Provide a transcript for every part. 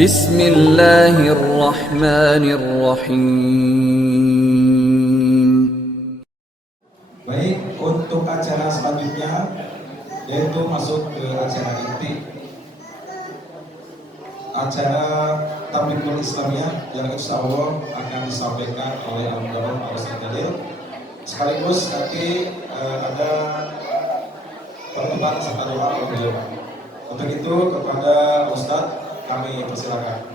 Bismillahirrahmanirrahim. Baik, untuk acara selanjutnya yaitu masuk ke acara inti, acara Tabligh Islamiyah yang insya Allah akan disampaikan oleh Al-Mukarram Pak Ustadz Jalil. Sekaligus nanti ada pertemuan serta doa oleh beliau. Untuk itu kepada Ustadz kami persilakan.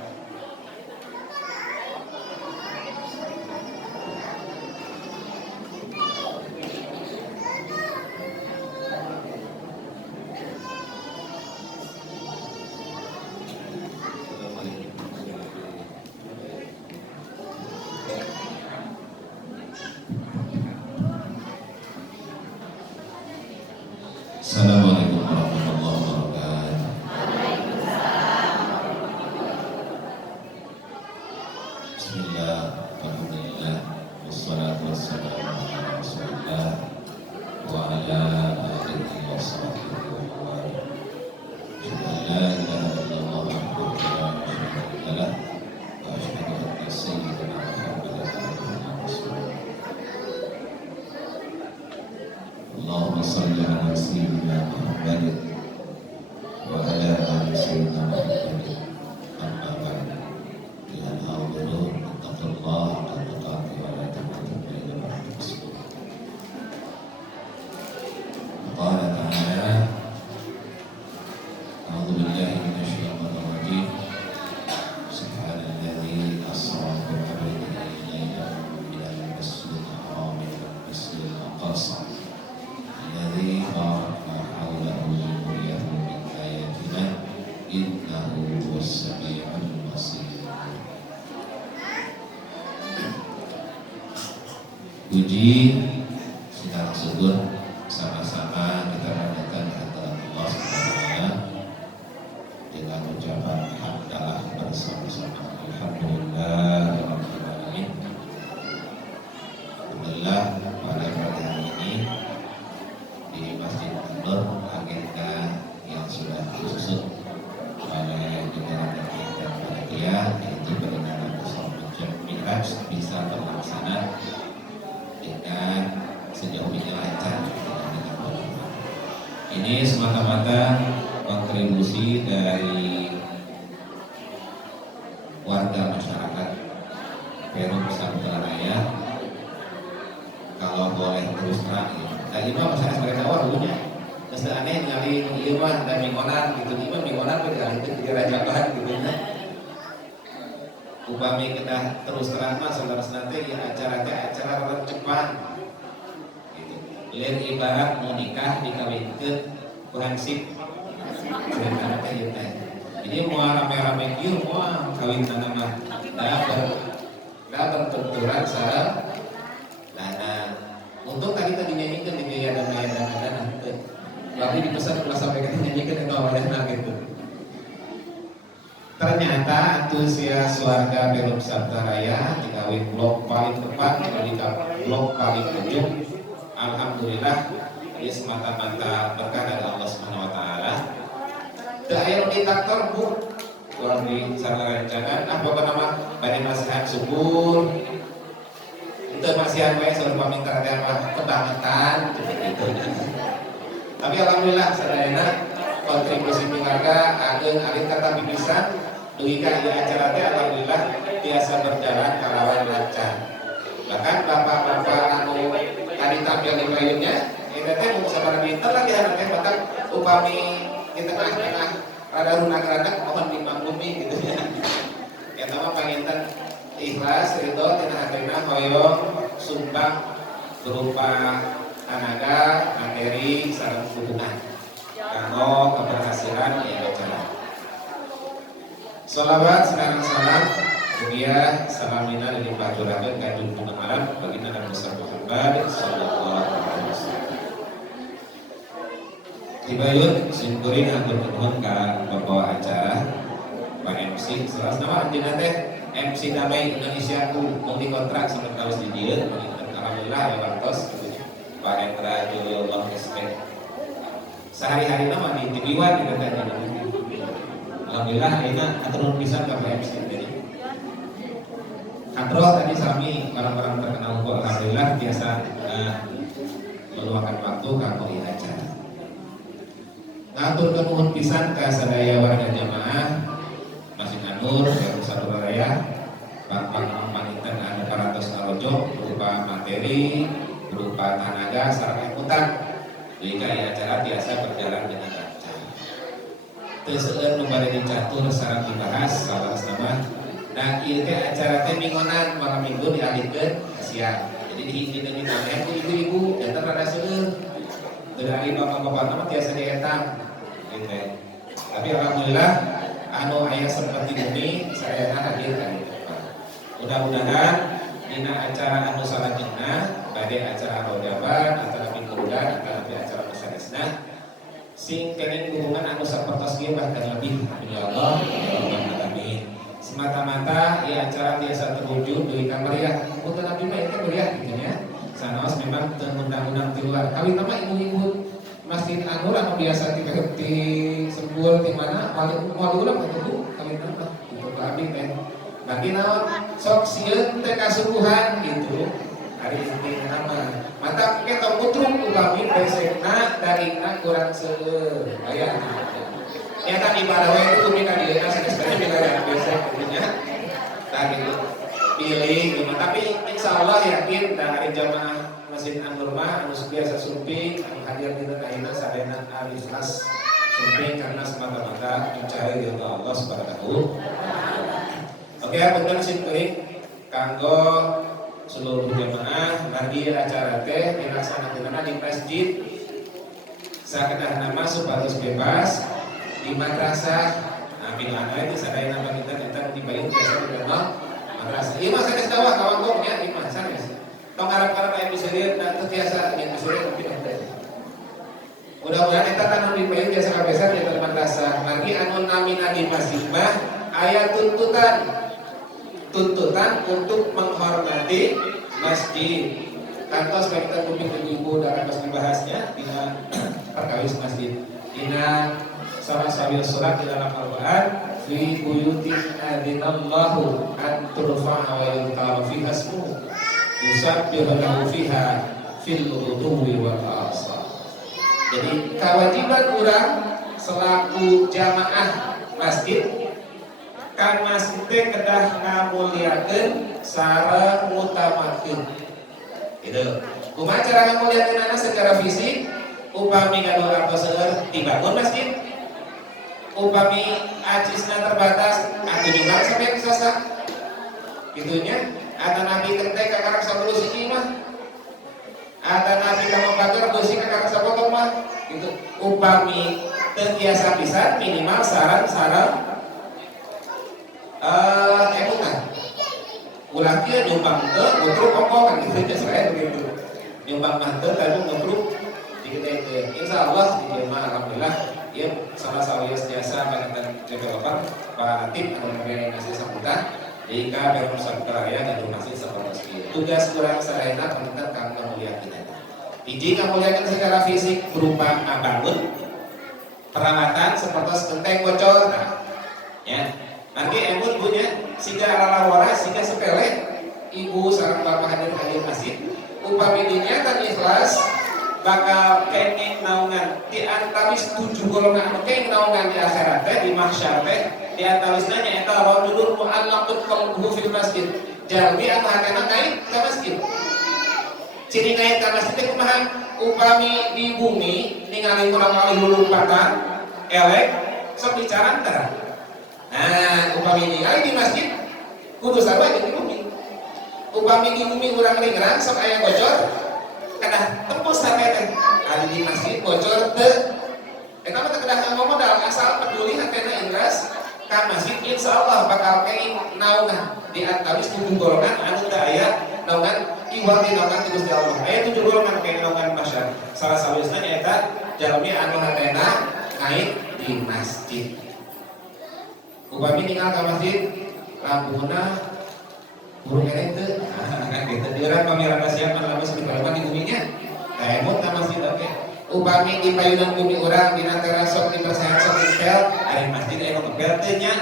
Assalamualaikum warahmatullahi wabarakatuh. Bismillah, alhamdulillah, wassalatu wassalamu ala rasulillah wa ala alihi wa sahbihi wa man walah. Asyhadu an la ilaha illallah wahdahu la syarika lah wa asyhadu anna sayyidina Muhammadan abduhu wa rasuluh. Allahumma shalli ala sayyidina Muhammad wa ala ali sayyidina Muhammad. Amma ba'd. Ya hadirin, ittaqullaha haqqa tuqatih wa la tamutunna illa wa antum muslimun. Qala ta'ala, a'udzu billahi minasy syaithanir rajim. Subhanalladzi asra bi 'abdihi laylan minal masjidil haram ila masjidil aqsa الذي باركنا حوله لنريه من آياتنا إنه هو السميع البصير. Puji secara syukur sama-sama kita panjatkan kehadirat Allah Subhanahu dengan ucapan hamdalah bersama-sama. Alhamdulillah rabbil alamin. Alhamdulillah pada pagi hari ini di Masjid An-Nur agenda yang sudah disusun oleh jajaran dan panitia yaitu peringatan Sholat Mi'raj bisa terlaksana dengan sejauh ini lancar dengan baik. Ini semata-mata kontribusi dari warga masyarakat Perum Samudra Raya. Kalau boleh terus terang tadi mah masalah mereka dulunya terus aneh ngali ieu mah da mingonan gitu ieu mingonan beda itu di rajakan gitu nya upami kita terus terang mah saudara-saudara ya acara cepat gitu lain ibarat mau nikah dikawinkeun ku hansip ceritana teh ieu teh jadi mau rame-rame kieu moal kawinana mah da berbenturan sareng untuk tadi nyanyikan di gaya dan tapi dipesan pernah sampaikan nyanyikan itu awalnya gitu. Ternyata antusias warga Perum Samudra Raya dikawin blok paling depan atau di blok paling ujung. Alhamdulillah ini semata-mata berkah dari Allah Subhanahu Wa Taala. Daerah di taktor bu, kurang di sana rancangan. Apa nama? Bani nasihat subur. Itu masih apa ya sudah meminta tema kebangetan gitu. Tapi alhamdulillah sadayana kontribusi keluarga ageng alih kata bibisan dugi ka ieu acara teh alhamdulillah biasa berjalan kalawan lancar. Bahkan bapak-bapak anu tadi tampil di payungnya eta teh mun sabaraha dinten lagi anak teh batak upami di tengah-tengah rada runak-ranak mohon dimaklumi gitu ya. Eta mah panginten ikhlas ridho tina hatrina hoyong sumbang berupa tenaga, materi, sareng dukungan kanggo keberhasilan ieu acara. Sholawat sareng salam mugia salamina dilimpahkan ka junjungan alam baginda Nabi Muhammad sallallahu alaihi wasallam. Dibayun simkuring atur nuhun ka pembawa acara Pak MC salah nama anjeunna teh MC Damai Indonesia ku multi kontrak sampai kaos di dieu alhamdulillah ya wartos Pak Hendra Julio Long Respect sehari-hari nama di Tibiwan gitu kan Alhamdulillah ayeuna atur pisan ka MC jadi. Katro tadi sami orang-orang terkenal kok alhamdulillah biasa meluangkan waktu kanggo ieu acara. Ngatur nuhun pisan ka sadaya warga jamaah Masjid An-Nur Satu Raya Bang Paniten anu parantos ngarojo berupa materi, berupa tenaga sareng ikutan. Jika acara biasa berjalan dengan lancar. Teu seueur nu bade dicatur sareng dibahas salah nama. Nah, ieu teh acara teh minggonan malam Minggu dialihkeun ka siang. Jadi dihiji-hiji maneh ku ibu-ibu eta rada seueur. Teu ari bapak-bapak mah tiasa dietang. Gitu. Tapi alhamdulillah anu aya seperti bumi saya hadir tadi. Mudah-mudahan dina acara anu salanjutna bade acara rodaban acara mingguan atau acara besaresna sing kenging hubungan anu sapertos ieu bahkan lebih insyaallah ya rabbal alamin. Semata-mata ya acara biasa terwujud deui ka meriah. Punten abdi mah eta meriah kitu nya. Sanaos memang teu undang-undang di luar. Kawin mah ibu-ibu Masjid An-Nur anu biasa di Sembul di mana paling ulang atuh kawin mah gitu abdi teh. Bagi naon sok sieun teh kasubuhan gitu. Hari ini nama mata kita putruk upami besekna dagingna kurang seueur aya ya kan ibadah we itu kudu ka dieu sanes-sanes bila besek punya tah gitu pilih tapi insyaallah yakin dari jamaah Masjid An-Nur anu biasa sumping anu hadir dina ayeuna sadayana al-ikhlas sumping karena semata-mata mencari ridha Allah Subhanahu. Oke, punten sim kuring kanggo seluruh jemaah nanti acara teh dilaksanakeun di masjid sakedah nama supados bebas di madrasah. Nah, bila anu itu sadayana kita di payung biasa dikenal madrasah. Ieu mah sanes dakwah kawan kok nya di mah sanes. Tong harap-harap aya bisa lihat dan terbiasa yang bisa lihat tapi mudah-mudahan eta kan di payung biasa kabesan di madrasah. Lagi anu namina di masjid mah aya tuntutan untuk menghormati masjid. Kantos kita kuping ibu dan pas dibahasnya dina perkawis masjid. Dina salah satu surat di dalam Al-Qur'an fi buyutin adinallahu an turfa'a wa yudhkara fiha ismuhu yusabbihu lahu fiha fil ghudwi wal asal. Jadi kewajiban urang selaku jamaah masjid kan masjid teh kedah ngamuliakeun sareng ngutamakeun. Gitu. Kumaha cara ngamuliakeun anak secara fisik? Upami gaduh artos seueur dibangun masjid. Upami acisna terbatas atuh nyumbang sampai sasa. Gitunya, ada nabi kentek ka karang 10 siki mah. Ada nabi ka batur beusi ka karang 10 mah. Gitu. Upami teu tiasa pisan minimal sareng emutan ulah kia nyumbang teu mutruk ongko kan gitu saya begitu nyumbang mah teu tapi mutruk dikit insyaallah di jemaah alhamdulillah ieu salah sawias jasa panjenengan developer Pak Latif anu mengenai sambutan di KPR Nusantara Raya dan masih seperti itu. Tugas kurang sadayana panjenengan kanggo muliakeun eta. Hiji ngamuliakeun secara fisik berupa ngabangun perawatan seperti genteng bocor ya. Nanti embun punya siga ala waras, siga sepele, ibu sareng bapak hadir masjid, upami dinyatan ikhlas, bakal kenging naungan di antawis 7 golongan kenging naungan di akhirat teh di mahsyar teh di antawisna nyaeta rajulun mu'allaqun qalbuhu fil masjid. Jalmi anu hatena ngait ka masjid. Ciri ngait ka masjid teh kumaha? Upami di bumi ningali urang alih lulumpatan elek sok bicara tara. Nah, upami ningali di masjid kudu sabab di bumi. Upami di bumi urang ringrang sok aya bocor kedah tembus sampai teh ada di masjid bocor teu eta mah kedah modal asal peduli hatena ingras ka masjid insyaallah bakal kenging naungan di antawis 7 golongan anu teu aya naungan iwal di naungan ti Gusti Allah. Aya 7 golongan kenging naungan masyarakat. Salah sawisna nyaeta jalmi anu hatena ngait di masjid. Upami tinggal ke masjid, lampuna burung kene teu, kan gitu. Diurang pamirana siap anu lamun di buminya. Tah emot ka masjid oke. upami di payunan bumi urang dina tera sok dipersehat sok dipel ari masjid aya nu ngepel teh nya.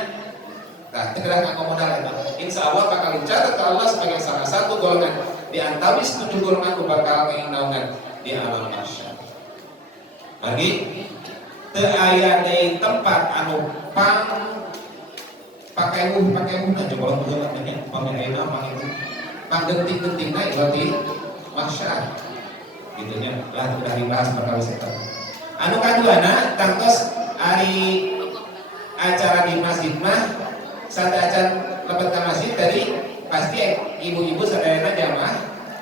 Tah teu gerak ngakomodal eta. Insyaallah bakal dicatat ke Allah sebagai salah satu golongan di antara 7 golongan ku bakal keinaungan di alam mahsyar. Lagi teu aya deui tempat anu pakai na coba orang tanya pakai ayeuna pakai panggenting-gentingna ieu di mahsyar. Gitu nya lah udah dibahas bakal setan. Anu kaduana tangtos ari acara di masjid mah sadacan lebat ka masjid tadi pasti ibu-ibu sadayana jamaah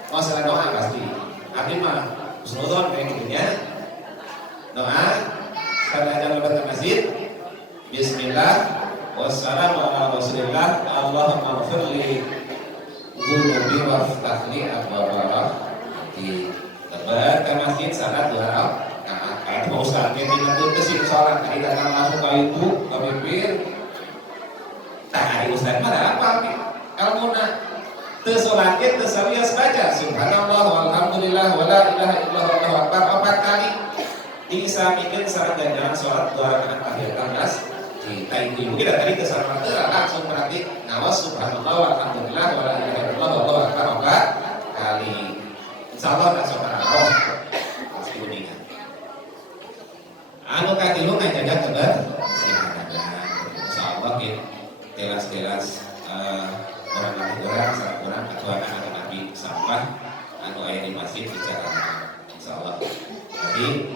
mau salat doa pasti. Abdi mah husnuzon kayak gitu nya. Doa sadacan lebat ka masjid. Bismillah wassalamu ala rasulillah Allahumma ighfirli dzunubi waftahli abwaaba rahmatik. Lebat ke masjid salat 2 rakaat. Mau salat ke dina teu sih salat ari datang masuk ka itu ka bibir. Tah ari ustaz mah apa ilmuna teu salat ge teu sawias baca subhanallah walhamdulillah wala ilaha illallah wallahu akbar 4 kali. Disamikeun sareng ganjaran salat 2 rakaat tahiyatan kita itu kita tadi kesalahan langsung berarti ngawas subhanallah walhamdulillah wala ilaha illallah wallahu akbar 4 kali. Insyaallah tak subhanallah pasti kuningan. Anu katilu ngajaga keber insyaallah kita telas-telas orang sareng ketuaan anak Nabi sampah anu aya di masjid bicara insyaallah. Jadi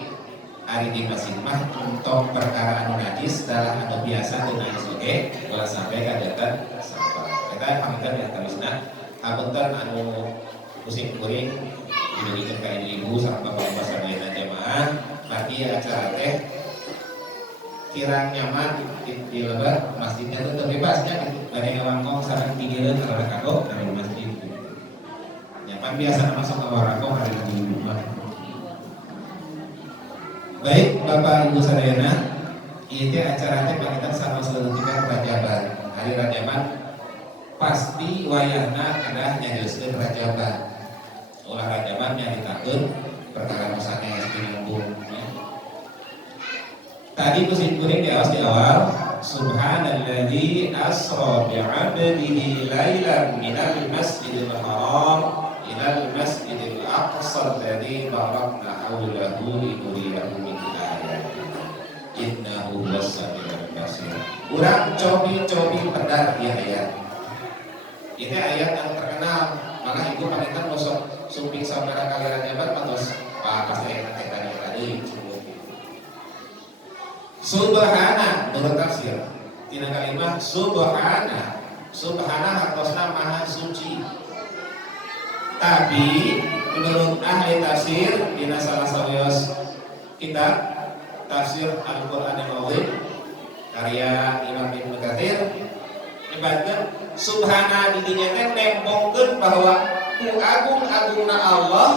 hari di masjid mah untuk perkara anu najis dalam anu biasa dengan oke kalau sampai kadatan sampah. Kita pamitan yang terusna apunten anu pusing kuring diberikan ke ibu sama bapak sadayana jamaah pagi acara teh kirang nyaman di lebat masjidnya itu terbebasnya gitu. Bade ngawangkong sareng tinggileun kalau kagok dari masjid. Nyaman biasa masuk ke warangkong hari di rumah. Baik Bapak Ibu sadayana, ieu teh acara teh pakitan sama saleutikkan Rajaban. Hari Rajaban pasti wayahna kedah nyageuskeun Rajaban. Ulah Rajaban nyaritakeun perkara nu sanes tinembung. Tadi musim kuning di awal Subhanalladzi asra bi'abdihi lailan minal masjidil haram ilal masjidil aqsa alladzi barakna haulahu linuriyahu min ayatina innahu huwas-sami'ul basir. Urang cobi-cobi pedar ieu ayat. Ini ayat yang terkenal, malah ibu panetan bosok sumping saudara kalian jabat matos pasti ayat tadi. Subhana menurut tafsir tina kalimat subhana hartosna maha suci. Tapi menurut ahli tafsir dina salah sawios kitab tafsir Al-Qur'an Al-Azim karya Imam Ibnu Katsir nyebutkeun subhana di dinya teh nembongkeun bahwa ku agung-agungna Allah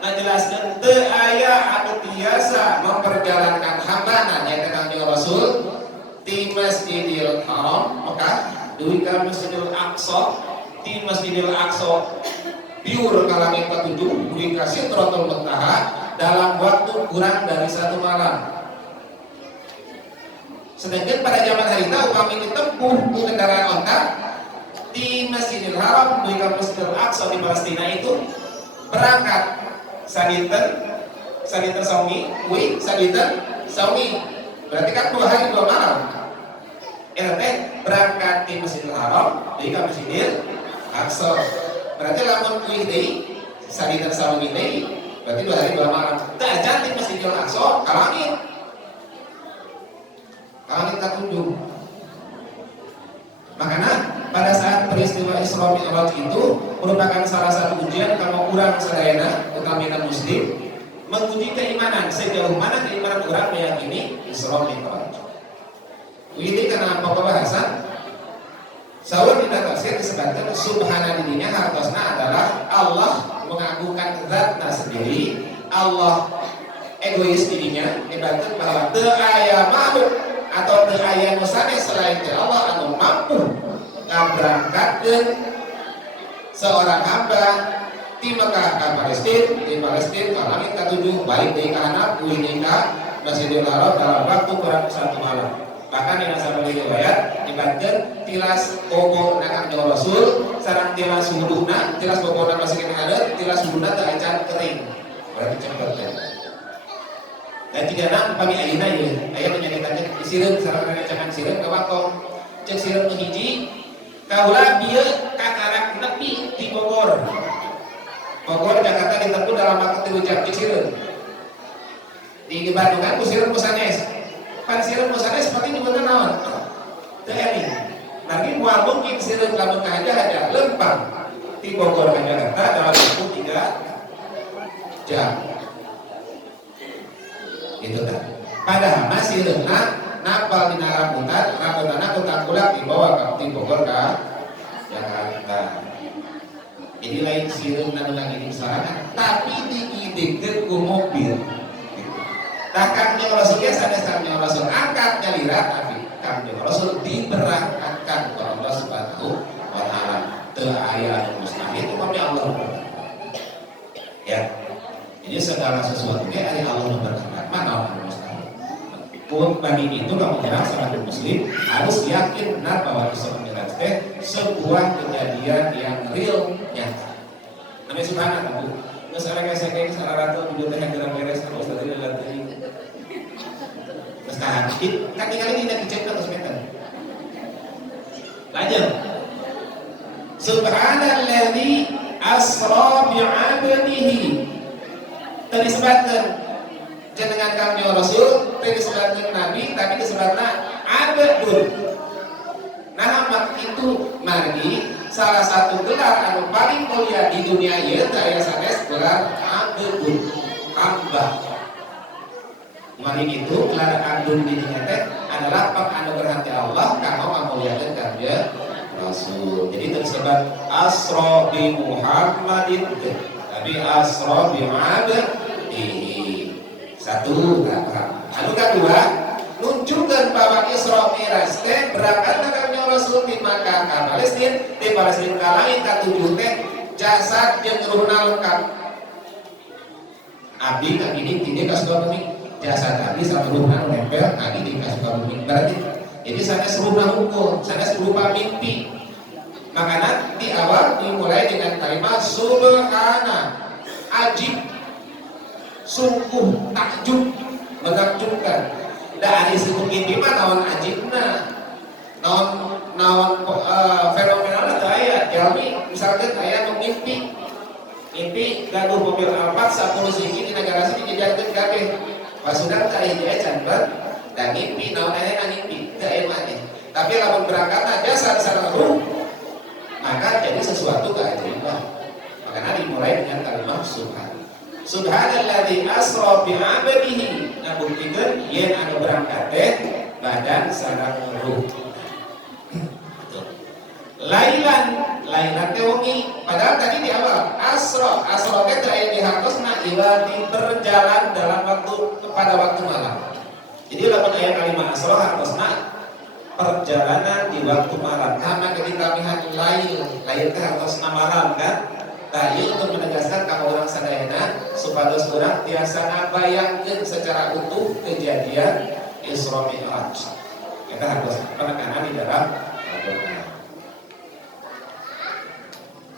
ngajelaskeun teu aya anu tiasa memperjalankan hambana nyaeta Kanjeng Rasul ti Masjidil Haram Mekah duwi ka Masjidil Aqsa ti Masjidil Aqsa biur ka langit katujuh duwi ka Sidratul Muntaha dalam waktu kurang dari 1 malam. Sedangkan pada zaman harita upami ditempuh ku kendaraan onta di Masjidil Haram duwi ka Masjidil Aqsa di Palestina itu berangkat sadinten saumi, sadinten saumi. Berarti kan 2 hari 2 malam. Teh berangkat di Masjidil Haram, di Masjidil Aqsa. Berarti lamun kuih deui sadinten saumi deui, berarti 2 hari 2 malam. Teh ajan di Masjidil Aqsa ka langit. Ka langit katujuh. Makanya pada saat peristiwa Isra Mi'raj itu merupakan salah satu ujian kalau orang sadayana utamina muslim menguji keimanan sejauh mana keimanan orang meyakini Isra Mi'raj. Ini karena pokok bahasan saur di tafsir disebutkan subhana dirinya hartosna adalah Allah mengagungkan zatna sendiri, Allah egois dirinya ibaratkan bahwa teu aya makhluk atau teu aya nu sanes selain Allah anu mampu ngaberangkatkeun seorang hamba Di Mekah ke Palestina, di Palestina ke langit ketujuh, balik dari ke Hanaf, uin dari ke Masjidil Haram dalam waktu kurang 1 malam. Bahkan yang sampai riwayat dibantu tilas bobo nakak nyawa Rasul, sarang tilas wuduna, tilas bobo nak masih kena ada, tilas wuduna tak acan kering, berarti cepat ya. Dan tidak nak pagi ayuna ya, ayah menyanyikannya isirin sarang rancangan sirin kawakong, cek sirin menghiji, kaulah dia kakarak nepi di Bogor. Bogor Jakarta ditempuh dalam waktu 3 jam cek sirin. Di Bandung kan sirin Musanes. Pan sirin Musanes seperti di mana naon? Teu ini. Nanti mual mungkin sirin lamun aja lempang di Bogor ke Jakarta dalam waktu 3 jam. Itu kan. Padahal masih napal di rambutan kutak kulak dibawa ke Bogor ke Jakarta. Jadi lain sirin nanu lagi di sarangan, tapi diidikeun ku mobil. Nah Kangjeng Rasulnya sanes Kangjeng Rasul angkat nyalirat tapi Kangjeng Rasul diberangkatkan ke Allah Subhanahu wa taala. Teu aya anu mustahil upami Allah berkehendak. Ya. Jadi segala sesuatunya dari Allah berkehendak, mana anu mustahil. Pun bagi itu kamu jelas seorang muslim harus yakin benar bahwa Isra Mi'raj teh sebuah kejadian yang real nyata. Namanya subhanallah Bu. Geus arek kayak sararatu video teh geurang beres ka Ustaz tadi lihat tadi. Geus tahajud kan tinggal dina dicekel geus meten. Lanjut. Subhanalladzi asra bi'abdihi. Tadi disebutkan jenengan Kangjeng Rasul, tadi disebutkan Nabi, tapi disebutkan abdun. Nah, mak itu margi salah satu gelar anu paling mulia di dunia ieu teh aya sanes gelar abdun, hamba. Mari itu gelar abdun di dunia teh adalah penganugerah Allah kanggo ngamuliakeun Kangjeng Rasul. Jadi tersebut asra bi Muhammadin, tapi asra bi abdihi. Satu, anu kedua, nunjukkan bahwa Isra Mi'raj teh berangkat Kangjeng Rasul di Makkah ka Palestina, di Palestina ka langit ka 7 teh jasad jeung ruhna lengkap. Abdi ka gini tindi ka Sukabumi, jasad abdi sama ruhna nempel ka gini ka Sukabumi. Berarti jadi sanes ruhna hukum, sanes berupa mimpi. Makanya di awal dimulai dengan kalimat subhana, ajib, sungguh takjub, menakjubkan. Dari situ mimpi mah naon ajibna, naon fenomenal teh aya. Jalmi misalkan aya nu mimpi gaduh mobil Alphard 10 siji di negara sini dijajarkeun kabeh. Pasudan ka ieu can ber dan mimpi naon aya mimpi teu aya mah. Tapi lamun berangkat jasa sareng ruh maka jadi sesuatu keajaiban. Makanya dimulai dengan kalimat subhan. Subhanalladzi asra bi 'abdihi, ngabuktikeun yen anu berangkat teh badan sareng ruh. Lailan teh wengi, padahal tadi di awal asra teh teu aya dihartosna ila berjalan dalam waktu pada waktu malam. Jadi lamun aya kalimat asra hartosna perjalanan di waktu malam. Karena ketika mihan lain teh hartosna malam kan. Tadi untuk menegaskan kalau orang sadayana supados urang biasa ngabayangkeun secara utuh kejadian Isra Mi'raj. Kita harus penekanan di dalam Al-Qur'an.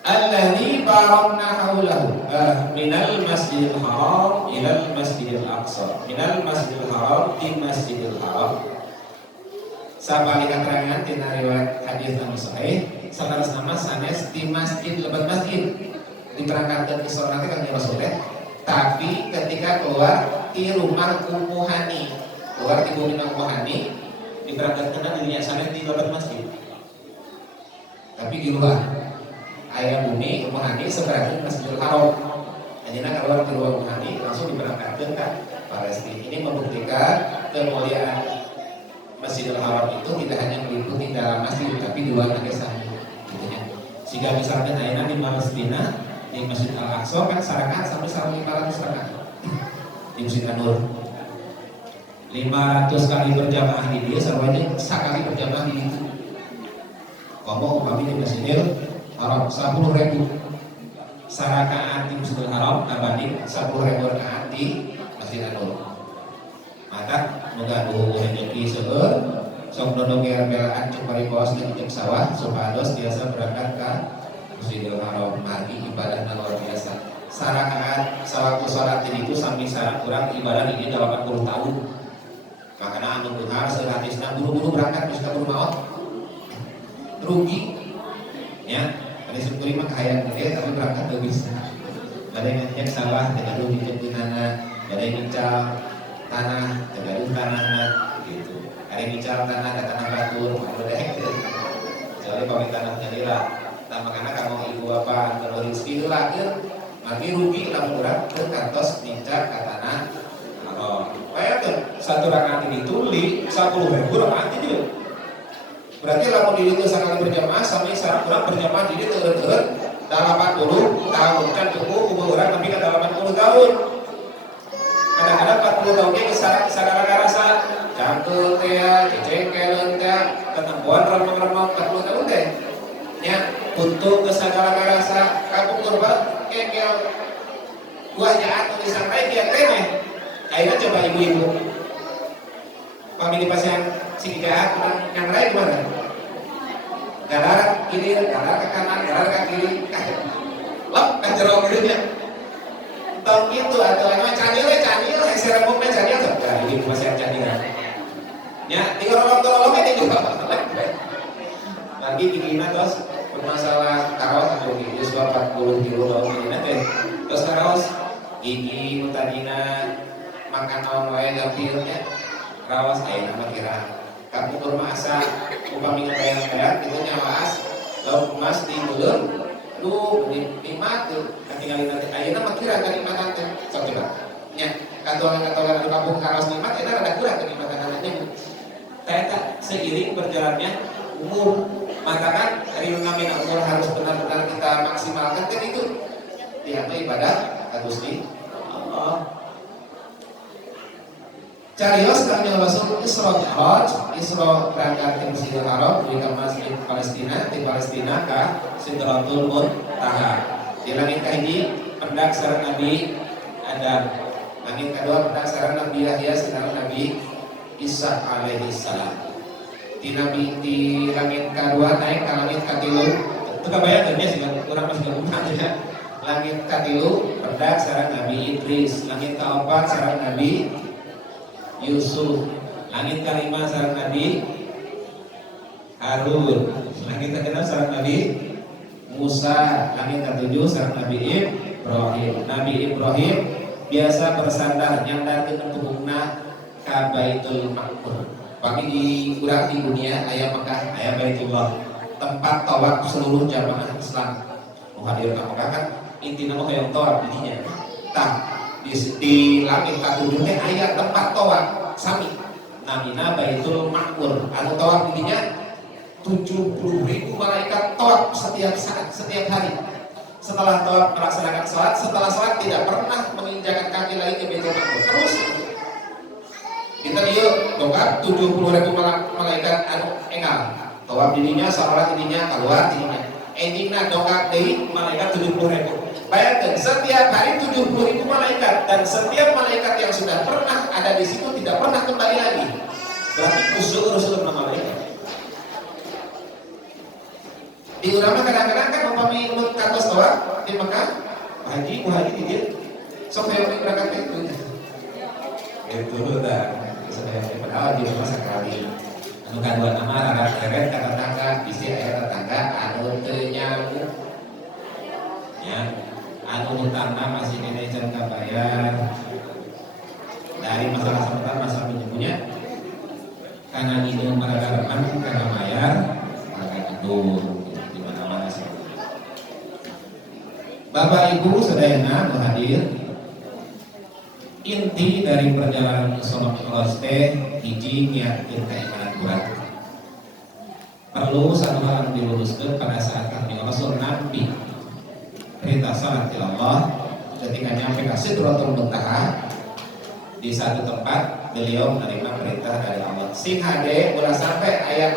Alladzi barakna haulahu minal masjidil haram ilal masjidil aqsa. Minal masjidil haram di masjidil haram. Sabali keterangan tina riwayat hadis anu sahih, sanes nama sanes di masjid lebat masjid. Diberangkatkan ke Isra nanti Kangjeng Rasul tapi ketika keluar di rumah Ummu Hani, keluar di bumi Ummu Hani, diberangkatkan dirinya sana di lebat masjid. Tapi di luar aya bumi Ummu Hani seberangkat Masjidil Haram. Anjeunna keluar di luar Ummu Hani langsung diberangkatkan ke Palestina. Ini membuktikan kemuliaan Masjidil Haram itu tidak hanya meliputi dalam masjid tapi di luar juga sama. Sehingga misalkan ayeuna di Palestina di Masjid Al-Aqsa kan sarakat sampai 1.500 rakaat di Masjid An-Nur 500 kali berjamaah di dia sarwanya sakali berjamaah di itu. Ngomong kami di Masjidil Haram 10.000 sarakaat di Masjidil Haram kabanding 10.000 rakaat di Masjidil Haram. Mata moga duhur rezeki seueur sok dodong belaan cek paripos jeung cek sawah supados biasa berangkat ka Masjidil Haram margi ibadah luar biasa. Sarakaat sawaktu salat itu sambil syarat kurang ibadah ini 80 tahun. Makanya anu beunghar seueutisna buru-buru berangkat geus kabur maot. Rugi. Ya, ada syukuri mah hayang gede tapi berangkat teu bisa. Bade ngecek sawah teh gaduh diceunana, bade ngical tanah, teh gaduh tanahna gitu. Ari ngical tanah da tanah batur, bade hektar. Jadi pamit tanahnya lila. Tah makana kamu ibu bapak anu rezeki heula keur mati rugi lamun urang teu kantos ngical ka tanah. Satu rakaat itu 10.000 rakaat itu. Berarti lamun di dieu sakali berjamaah sami syarat kurang berjamaah di dieu teureun 80 tahun kan cukup umur urang nepi ka 80 tahun. Kadang-kadang 40 tahun ge syarat sagala rasa cangkeul teh cecengkeun teh ketempuan remeng-remeng 40 tahun teh. Nya untuk ke sagala rasa kampung turba kekel buah jahat tulisan lain dia keneh. Akhirnya coba ibu-ibu pamili pasien si jahat yang lain gimana? Galar kiri, galar ke kanan, galar ke kiri, lep kan jerong gitu ya. Tong itu atau yang canil, seremuknya canil tuh. Nah ini pasien canil. Ya, tinggal rolong-rolongnya ini juga. Lagi gini terus bermasalah karos atau gigi sebab 40 kilo daun ini nanti. Terus karos gigi tadina makan naon wae gapilnya rawas aya nama kira kamu kurma asa upami ngbayang-bayang itu nyawaas lauk emas di mulut lu nikmat tuh ketinggalan nanti ayeuna mah kira kenikmatan teh sok coba nya katolan-katolan anu kampung karos nikmat eta rada kurang kenikmatan anaknya eta seiring berjalannya umur maka kan hari namina umur harus benar-benar kita maksimalkan kan itu dianggap ibadah ka Gusti Allah. Carios kami Rasul Isra Mi'raj, Isra berangkat ke Masjidil Haram di Masjid Palestina, di Palestina ke Sidratul Muntaha. Di langit kahiji pendak sareng Nabi Adam, langit kedua pendak sareng Nabi Yahya sareng Nabi Isa alaihi salam. Di langit kedua naik ke langit katilu, itu kabayang sih kurang masih kebukaan ya. Langit katilu pendak sareng Nabi Idris, langit keempat sareng Nabi Yusuf, langit kelima sareng Nabi Harun, langit keenam sareng Nabi Musa, langit ketujuh sareng Nabi Ibrahim. Nabi Ibrahim biasa bersandar yang dari tubuhna ka Baitul Maqdis. Bagi di kurang di dunia aya Mekah, aya Baitullah, tempat tawaf seluruh jamaah Islam. Hadir ka Mekah kan intina mah hoyong tawaf dinya. Tah di langit katujuh teh aya tempat tawaf sami namina Baitul Maqdis anu tawaf dinya 70.000 malaikat tawaf setiap saat setiap hari. Setelah tawaf melaksanakan salat, setelah salat tidak pernah menginjakkan kaki lagi ke Baitul Maqdis. Terus kita lihat dongkap 70.000 malaikat anu engal tawaf dinya salat dinya keluar dinya endingna dongkap deui malaikat 70.000. Bayangkan setiap hari 70.000 malaikat dan setiap malaikat yang sudah pernah ada di situ tidak pernah kembali lagi. Berarti usul malaikat. Di ulama kadang-kadang kan umpami mun kantos tawaf di Mekah, haji di dia sok yang berangkat itu. Itu udah saya padahal di rumah sekali. Anu kadua nama rara-rara tetangga, bisi aya tetangga anu teu nyambung. Ya. Anu utama masih manajer kabayar dari masalah sebentar masalah pinjamannya karena ini mereka rekan karena bayar maka itu di mana-mana sih. Bapak Ibu sedayana hadir inti dari perjalanan Isra Mi'raj teh hiji nyiapkeun keimanan kuat. Perlu satu hal diluruskan pada saat kami Rasul Nabi perintah salat ke Allah ketika nyampe ke Sidratul Muntaha di satu tempat beliau menerima perintah dari Allah. Sing hade ulah sampai ayat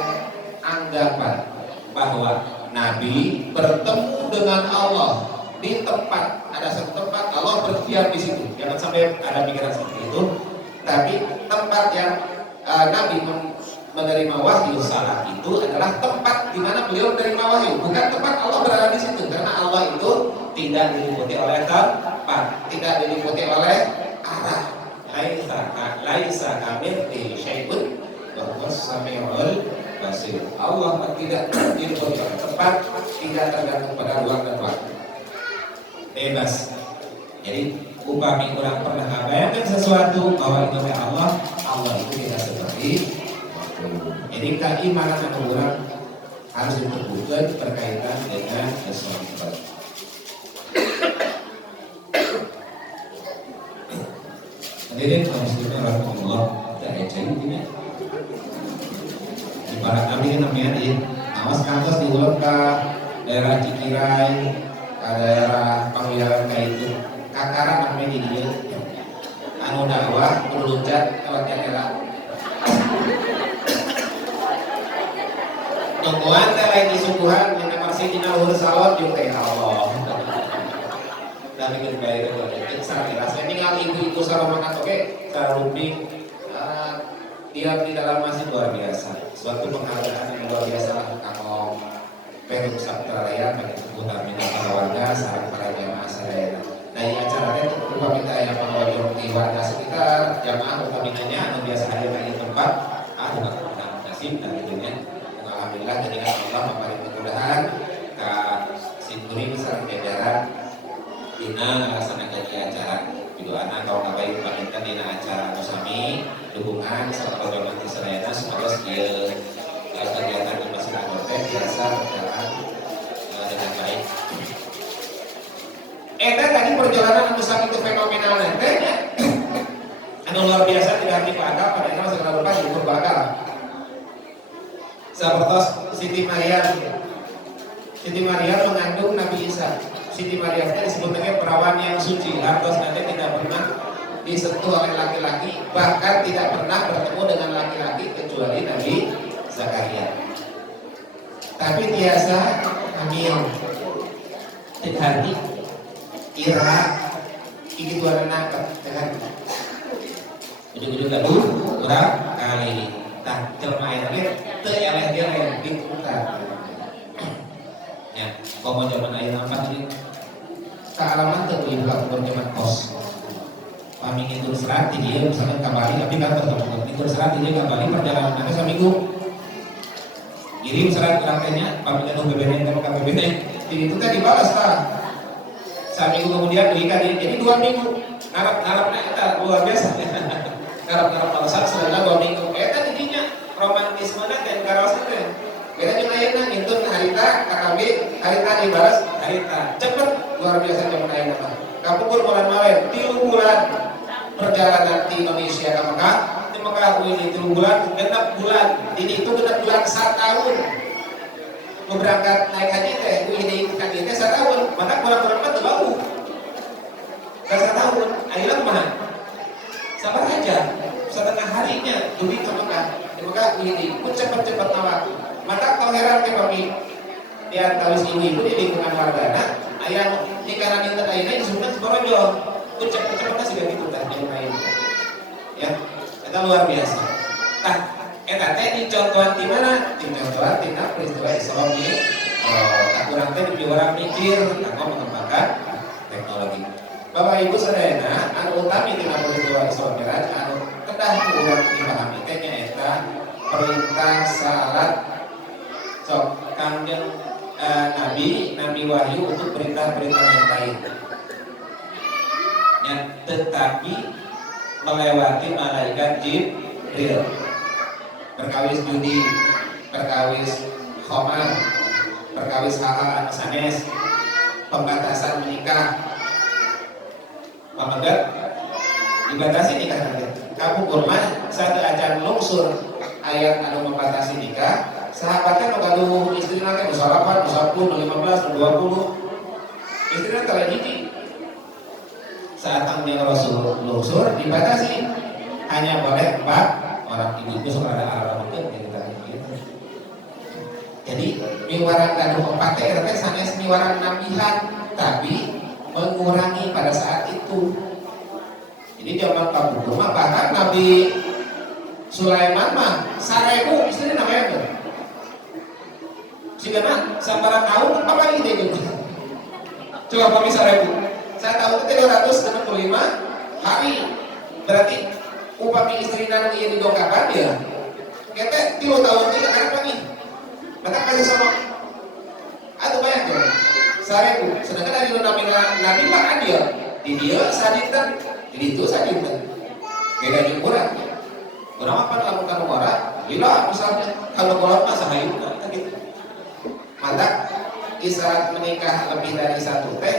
anggapan bahwa Nabi bertemu dengan Allah di tempat, ada satu tempat Allah berdiam di situ. Jangan sampai ada pikiran seperti itu. Tapi tempat yang Nabi menerima wahyu saat itu adalah tempat di mana beliau menerima wahyu, bukan tempat Allah berada di situ. Karena Allah itu tidak diliputi oleh tempat, tidak diliputi oleh arah. Laisa kamitslihi syai'un wa huwas samiul basir. Allah tidak diliputi oleh tempat, tidak tergantung pada ruang dan waktu. Bebas. Jadi upami orang pernah membayangkan sesuatu bahwa itu oleh Allah, Allah itu tidak seperti itu. Jadi keimanan orang harus diteguhkan berkaitan dengan sesuatu. Hadirin kaum muslimin rahimakumullah, tidak jadi ini. Di barat kami namanya di awas kantor diulang ke daerah Cikirai, ke daerah Pangwilaran kayak itu. Kakaran namanya di dia. Anu dakwah meluncat lewat daerah. Nungguan teh lain disuguhan dina masih dina luhur salon jeung teh Allah. Dari berbagai itu saya rasa tinggal ibu-ibu salaman oke sarumpi dia di dalam masih luar biasa. Suatu penghargaan yang luar biasa kalau Perum Sabta Raya bagi seputar minat para warga sareng para jamaah sadaya. Nah, ini acaranya berupa minta yang mengawal di warga sekitar jamaah utaminanya anu biasa hadir di tempat bukan nasib dan tentunya alhamdulillah dengan Allah memberi kemudahan ke Sinturing sareng jajaran dina ngalaksanakeun acara doana kaum kabair panitia dina acara anu sami dukungan sareng program di sadayana semoga ieu kegiatan di Masjid An-Nur teh biasa berjalan dengan baik. Eta tadi perjalanan anu sakitu fenomenal teh anu luar biasa tidak hanya bakal pada itu segala rupa diukur bakal. Sapertos Siti Maryam mengandung Nabi Isa. Siti Maryam itu disebutnya perawan yang suci, hartos nanti tidak pernah disentuh oleh laki-laki, bahkan tidak pernah bertemu dengan laki-laki kecuali Nabi Zakaria. Tapi biasa hamil, terhari, ira, iki tuan anak, terhari. Ujung-ujung lalu kurang kali, tak termainnya, tereleh dia yang diputar. Ya, kalau zaman air apa sih? Kealaman terlibat berjaman kos. Kami itu serat dia misalnya kembali, tapi kan bertemu itu serat dia kembali perjalanan nanti seminggu. Kirim serat rantainya, kami kan BBM sama KPBN. Jadi itu tadi dibalas lah. Seminggu kemudian berikan jadi 2 minggu. Ngarap kita luar biasa. Ngarap balasan setelah 2 minggu. Eta didinya romantisme dan karawasan. Beda juga ayeuna ngintun harita KKB harita dibalas harita cepet luar biasa jeung ayeuna mah. Kapungkur bulan Maret 3 bulan perjalanan di Indonesia ke Mekah. Di Mekah ini 3 bulan, 6 bulan. Ini itu 6 bulan 1 tahun. Mau berangkat naik haji teh, ini haji teh 1 tahun. Maka kurang-kurang mah teu bau. 1 tahun. Ayeuna kumaha? Sabar aja. Setengah harinya duri ke Mekah. Di Mekah ini pun cepet-cepet waktu. Maka kalau heran ke kami di antara ibu-ibu di lingkungan wargana ayam di kanan yang terakhirnya disebutkan seborojol cepet-cepetnya sudah gitu dah yang lain ya, itu luar biasa. Nah, eta teh dicontohan di mana? Dicontohan di peristiwa Islam ini tak kurang teh di orang mikir kanggo mengembangkan teknologi. Bapak Ibu sadayana anu utami di peristiwa Isra Mi'raj anu kedah urang dipahami teh nyaeta perintah salat sok kanjeng Nabi Wahyu untuk perintah-perintah yang lain ya, tetapi melewati malaikat Jibril, perkawis judi, perkawis khamar, perkawis hal-hal sanes, pembatasan nikah, pamegat dibatasi nikah nanti. Kamu kurma satu acan lungsur ayat anu membatasi nikah. Sahabatnya kalau istri nanti musalapan, musapun, 15, 20 istri nanti lagi saat tanggung Rasul lungsur dibatasi hanya boleh 4 orang ibu suka ada alam itu gitu. Jadi miwaran kanu 4 teh sanes miwaran nabihan tapi mengurangi pada saat itu. Jadi zaman kabudut mah bahkan Nabi Sulaiman mah 1000 istri namanya tuh. Sehingga sabaraha tahun apa ini itu? Coba kami 1000. Saya tahu itu 365 hari. Berarti upami istri nanu ieu didongkapan dia. Kete 3 tahun ini kan pagi. Maka kasih sama atau banyak tuh. 1000. Sedangkan dari Nabi mah kan dia di dia sadinten, di itu sadinten. Beda jeung urang. Urang apa lamun kana orang, bila misalnya kalau kolot mah sahayuna gitu. Maka isyarat menikah lebih dari 1 teh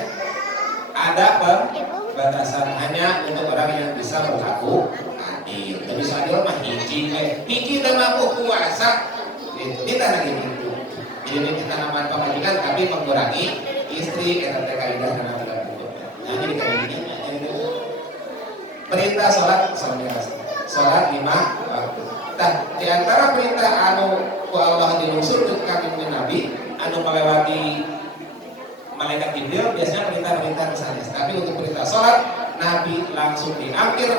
ada pembatasan hanya untuk orang yang bisa berlaku adil. Tapi bisa adil mah hiji teh mampu puasa. Itu tanah gitu. Jadi kita namakan pemajikan tapi mengurangi istri eta teh kaidah kana tidak cukup. Nah jadi kayak gini. Perintah salat 5 waktu. Nah, di antara perintah anu ku Allah dilungsur ke kanjeng Nabi anu melewati malaikat Jibril biasanya perintah-perintah misalnya. Tapi untuk perintah salat Nabi langsung diambil,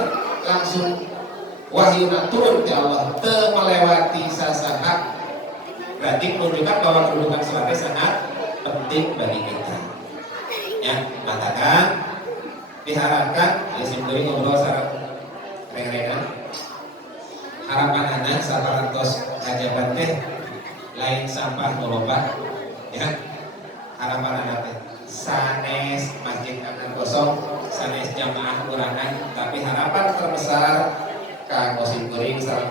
langsung wahyu turun ke Allah, teu melewati sasaha. Berarti menunjukkan bahwa kedudukan salatnya sangat penting bagi kita. Ya, katakan diharapkan ya simpulnya ngobrol sareng reng-rengan. Harapan anak saparantos hajaban teh lain sampah nolobat ya. Harapan anak teh sanes masjid akan kosong, sanes jamaah kurangan, tapi harapan terbesar Kang Osim Kuring sareng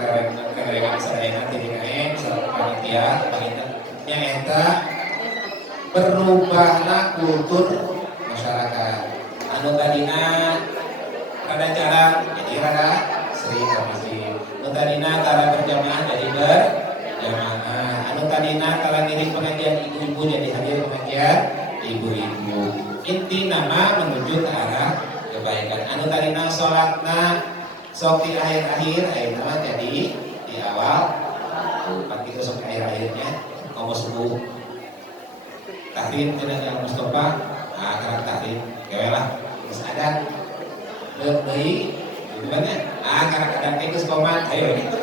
kereregan sadayana ti dinaeng sareng panitia nya eta berubahna kultur masyarakat. Anu tadina rada jarang jadi rada sering ka masjid. Anu tadina tara berjamaah jadi berjamaah. Anu tadina tara diri pengajian ibu-ibu jadi hadir pengajian ibu-ibu. Inti nama menuju ke arah kebaikan. Anu tadina salatna sok di akhir-akhir ayeuna jadi di awal. Pagi itu sok di akhir-akhirnya ngomong subuh. Tahrim cenah yang Mustafa, karena tahrim gawe lah. Terus ada deui gitu kan ya. Karena kadang geus komat ayo gitu.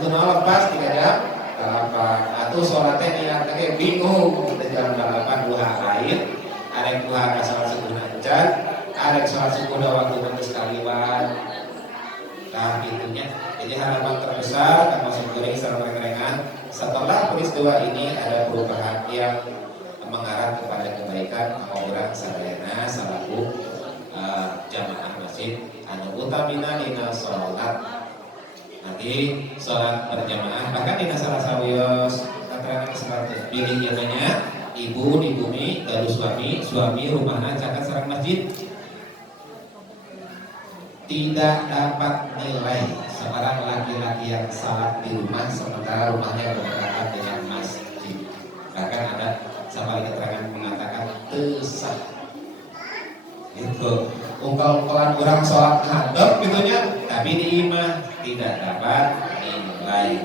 Untuk lepas 3 jam 8 atau sholatnya niatnya bingung kita jam 8 duha air ada yang duha salat subuh nancan ada yang sholat subuh waktu nanti sekaliwan. Nah itunya jadi harapan terbesar termasuk goreng secara ringan setelah peristiwa ini ada perubahan yang mengarah kepada kebaikan orang sadayana salaku jamaah masjid anu utamina dina sholat. Nanti sholat berjamaah bahkan dina salah sawios keterangan seperti pilih namanya ibu di bumi lalu suami rumahna cakat sareng masjid. Tidak dapat nilai seorang laki-laki yang salat di rumah sementara rumahnya berdekatan dengan masjid. Bahkan ada sampai keterangan mengatakan tesah. Itu ungkal-ungkalan orang sholat hadap gitunya, tapi di imah tidak dapat nilai.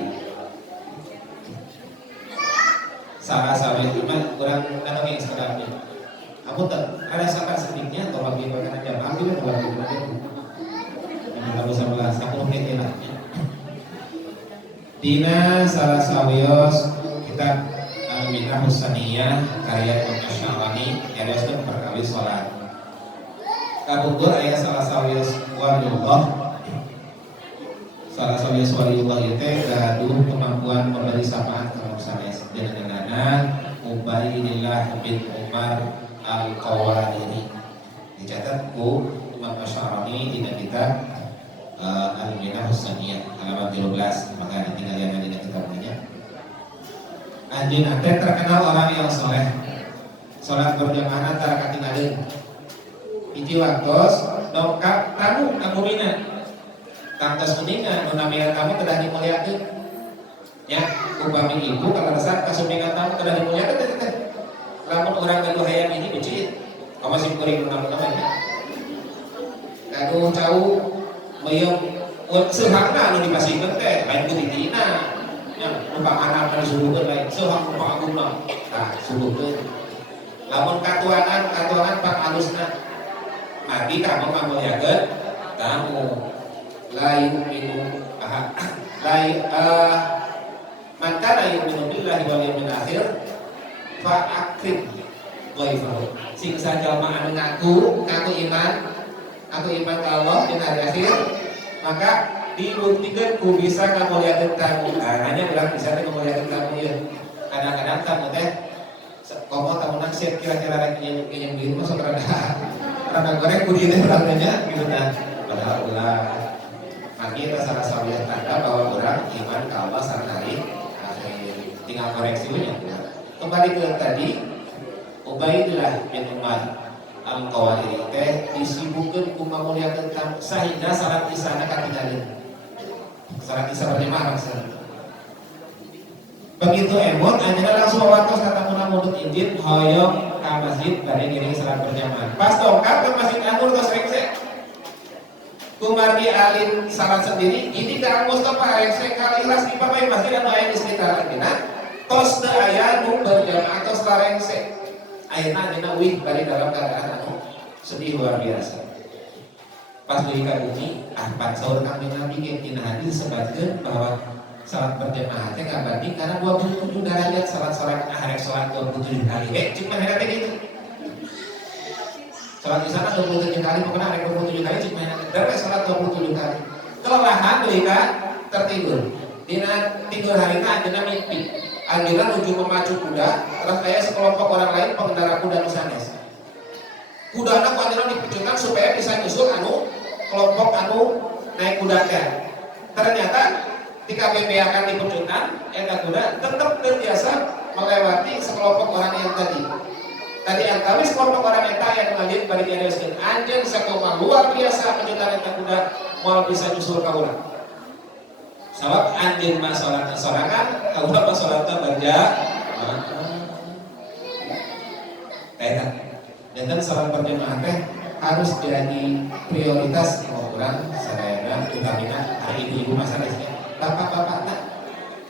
Salah sawit imah kurang kadang yang sedapnya. Kamu tak ada sakat sedikitnya atau bagi makanan jam ambil atau bagi makanan Lalu 11 aku menit lah. Dina salah sawios kita Al-Minah Husaniyah karya Imam Asy'arani yang itu perkawis sholat. Kabungkur ayat salah sawios waliullah. Salah sawios waliullah itu gaduh kemampuan memberi sapaan ke sanes dengan Ubaidillah bin Umar Al-Qawariri. Dicatat ku Imam Asy'arani di kitab Al-Minah Husaniyah halaman 13 maka tinggal yang ada di kitabnya. Anjeun teh terkenal orang yang soleh. Salat berjamaah antara katingalin. Hiji waktos dongkap tamu kamumina. Tangkas kuningan nu namina tamu kedah dimuliakeun. Ya, upami ibu kalau resep kasumbingan tamu kedah dimuliakeun teh. Lamun urang gaduh hayang ini beucit. Masih kuring namun-namun. Gaduh jauh mayang sehangna anu dipasikeun teh lain ku titina nya numpang anak kana subuhkeun lain seuhang numpang agungna tah subuhkeun Lamun katuangan pak alusna mati kamu muliakeun tamu. Lain minum lain maka lain minum billahi wal yawmil akhir fa akrim dhaifahu. Sing sajalma anu ngaku iman ka Allah di hari akhir, maka dibuktikan ku bisa kamuliakeun tamu. Hanya bilang bisa kamuliakeun tamu ieu. Kadang-kadang tamu teh komo tamu nasihat kira-kira rek nyembuhin masuk rada goreng ku dieu teh urangnya gitu tah. Padahal ulah maki rasa sawiah tanda bahwa orang iman ka Allah saat hari akhir. Tinggal koreksinya. Kembali ke tadi, Ubaidillah bin Umar Al-Qawari teh disibukkeun ku mamuliakeun tamu sahingga salat isana katinggalin. Salat isya berjamaah maksudna. Begitu emot anjeunna langsung wawartos ka tamuna mundut izin hoyong ka masjid bari ngiring salat berjamaah. Pas tongkat ke masjid anu tos rek kumargi alim salat sendiri, ini ke Mustafa yang saya kali ikhlas di papai masjid anu aya di sekitar dina tos teu aya nu berjamaah tos larengse. Ayeuna dina wih bari dalam keadaan anu sedih luar biasa. Pas deui ka bumi, pan saur Kanjeng Nabi ge dina hadis sebatkeun bahwa salat berjamaah teh kabanding karena 27 derajat salat arek salat 27 kali. Cik mah teh gitu. Salat di sana 27 kali, pokoknya ada 27 kali cik main dari salat 27 kali. Kelelahan mereka tertidur. Dina tidur hari ini anjeunna mimpi. Anjeunna nuju memacu kuda, terus kayak sekelompok orang lain pengendara kuda nu sanes. Kudana ku anjeunna dipecutan supaya bisa nyusul anu kelompok anu naik kuda teh. Ternyata ketika bebeakan dipecutan, eta kuda tetap terbiasa melewati sekelompok orang yang tadi. Tadi antara sekelompok orang eta yang ngalir balik yang reskin anjeun sakumaha luar biasa penjutaan eta kuda moal bisa nyusul ka urang. Sabab anjeun mah salat sorangan, ka urang mah salatna berjamaah. Eta. Dan salat berjamaah teh harus jadi prioritas orang sadayana utamina hari ibu masalahnya. Bapak-bapak nak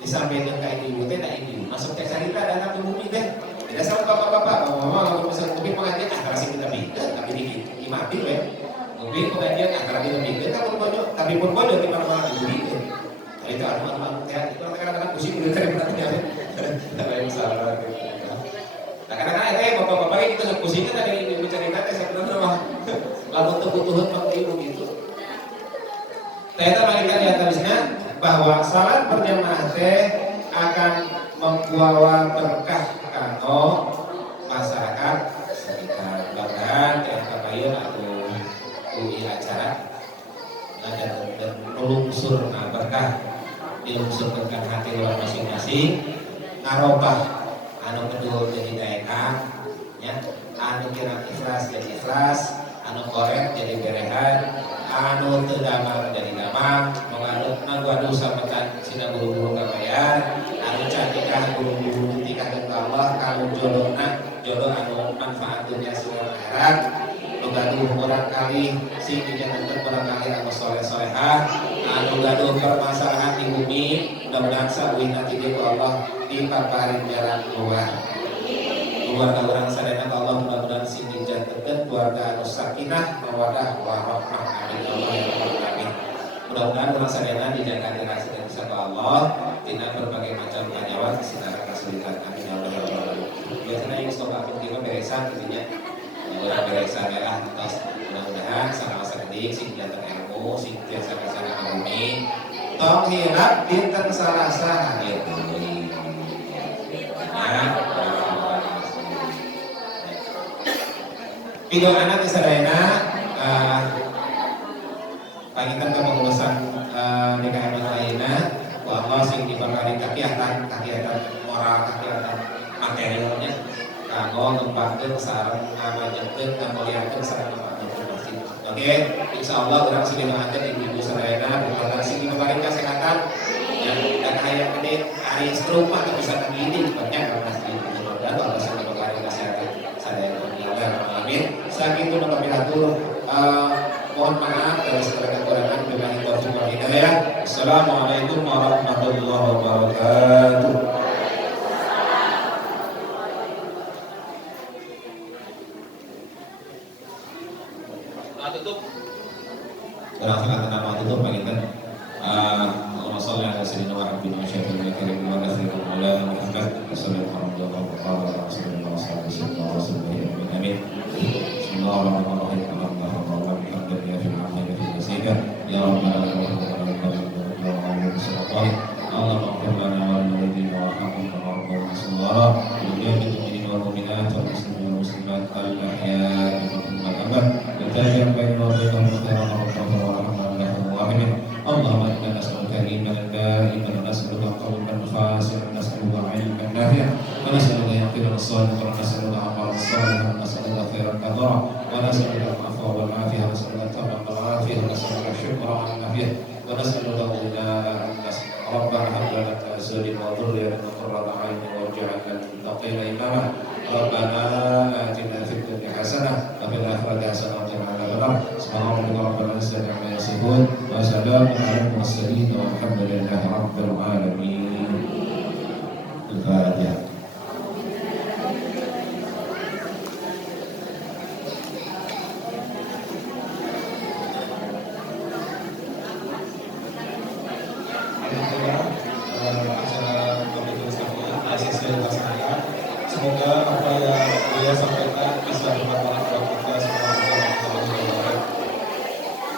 disampaikan ka ibu teh da ibu masuk teh cerita dana bumi teh. Tidak sama bapak-bapak, mama kalau misalnya mungkin pengajian antara sih kita pindah, tapi di imati ya. Mungkin pengajian antara kita pindah, tapi pun bodoh di mana-mana di pindah. Jadi itu anu kayak itu kadang-kadang pusing udah dari pengajian. Tapi salah. Nah kadang-kadang bapak-bapak kita pusingnya tadi bicara saya bilang mah, lalu tubuh-tubuh waktu itu gitu. Ternyata mereka lihat habisnya bahwa salat berjamaah teh akan membawa berkah kanggo masyarakat sekitar bahkan kayak kabayan atau UI acara dan melungsur berkah dilungsurkan hati orang masing-masing ngarobah anu kedul jadi daekan ya anu kira ikhlas jadi ikhlas anu korek jadi berehan anu teu damang jadi damang mengaduk ngadu sametan sina buru-buru kabayar anu cantikah buru-buru ditikahkeun ka Allah kalau jodoh anu manfaat dunia sareng akhirat nu gaduh urang kali sing dijantankeun urang kali anu soleh-solehah anu gaduh permasalahan di bumi mudah-mudahan sauwihna ti dieu Allah dipaparin jalan keluar keluarga orang sadayana ka Allah mudah-mudahan sing dijantankeun keluarga anu sakinah mawaddah warahmah amin Allah ya rabbal alamin. Mudah-mudahan orang sadayana dijaga dirasa dan bisa ke Allah tina berbagai macam kanyawat kesinaran kesulitan amin Allah ya rabbal alamin. Biasanya yang stok akun kita beresan intinya orang beresan ya terus mudah-mudahan sama sakedik sing jantan ilmu sing tiasa kesana ka bumi tong hirap dinten Salasa hadir deui. Ya. Video anak di sadayana pangitan ka pengurusan DKM lainna ku Allah sing dibakari kakiatan moral kakiatan materialnya kanggo ngempatkeun sareng ngamajeunkeun ngamuliakeun sareng ngamajeunkeun masjid. Oke, insyaallah urang sing ngajen ibu-ibu sadayana bukan sing dibakari kesehatan dan aya gede hari stroke mah bisa begini banyak masjid. Mudah-mudahan Allah sing dibakari kesehatan sadayana. Amin. Saking itu nabilatul mohon maaf dari segala kekurangan dengan taufiq wal hidayah. Assalamualaikum warahmatullahi wabarakatuh. tutup. Barangkali nama tutup pangitan. Allahumma shalli ala sayyidina wa rabbina syafi'il karim wa nafi'il maulana Muhammad sallallahu alaihi wa sallam. Amin. Bismillahirrahmanirrahim. Ya Rabbana اللهم اغفر لنا ولوالدينا وارحمهم كما ربونا صغارا ولجميع المؤمنين والمؤمنات والمسلمين والمسلمات الاحياء منهم والاموات وتاجر بيننا وبينهم خيرا ربنا ورحمنا ورحمه الراحمين اللهم انا نسالك ايمانا دائما ونسالك قلبا خاشعا ونسالك علما نافعا ونسالك يقينا صادقا ونسالك عملا صالحا ونسالك خيرا كثيرا ونسالك العفو والعافيه ونسالك التوبه والعافيه ونسالك الشكر على العافيه ونسالك غناء الناس ربنا هب لنا من ازواجنا وذريتنا قرة اعين واجعلنا للمتقين اماما ربنا اتنا في الدنيا حسنه وفي الاخره حسنه وقنا عذاب النار سبحان ربك رب العزه عما يصفون وسلام على المرسلين والحمد لله رب العالمين. الفاتحه. Semoga apa yang beliau sampaikan bisa bermanfaat buat kita semua.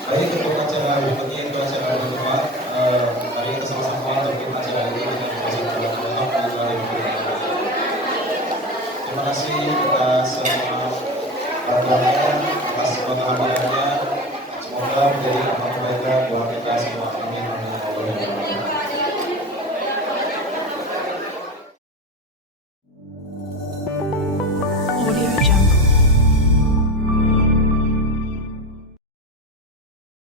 Baik, untuk acara berikutnya itu acara berikutnya. Mari kita sama-sama untuk acara ini dengan terima kasih atas semua perhatiannya, atas segala kehadirannya. Semoga menjadi amal kebaikan buat kita semua.